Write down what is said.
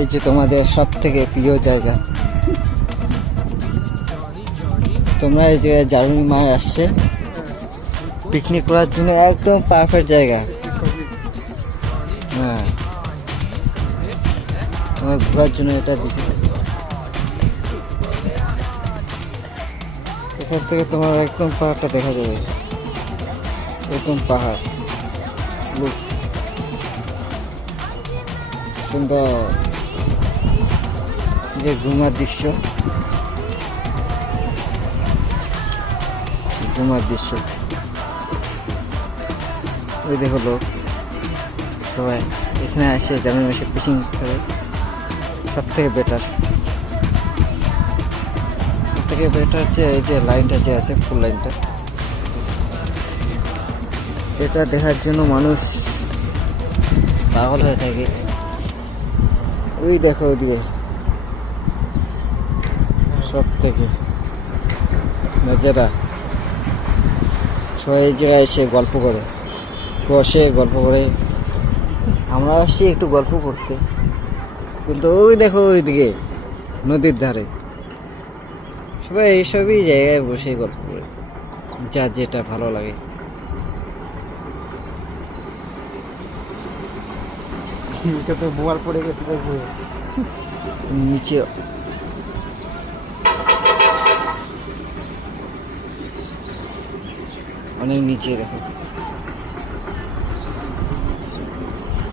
এই যে তোমাদের সব থেকে প্রিয় জায়গা, তোমরা এই যে জার্মানি মাঠ আসছে পিকনিক করার জন্য একদম পারফেক্ট জায়গা। হ্যাঁ, তোমার ঘোরার জন্য এটা বেশি। এখান থেকে তোমার একদম পাহাড়টা দেখা যাবে, একদম পাহাড় সুন্দর যে ঘুমার দৃশ্য, ওই দেখো লোক সবাই এখানে আসে জানুয়ারি মাসে ফিশিং করে। সব থেকে বেটার হচ্ছে এই যে লাইনটা যে আছে ফুল লাইনটা, এটা দেখার জন্য মানুষ পাগল হয়ে থাকে। ওই দেখো ওইদিকে সব থেকে নজারা, সবাই এই জায়গায় এসে গল্প করে, বসে গল্প করে। আমরা আসছি একটু গল্প করতে, কিন্তু ওই দেখো ওইদিকে নদীর ধারে সবাই এইসবই জায়গায় বসে গল্প করে, যার যেটা ভালো লাগে। তো বোয়াল পড়ে গেছে নিচে অনেক নিচে দেখো।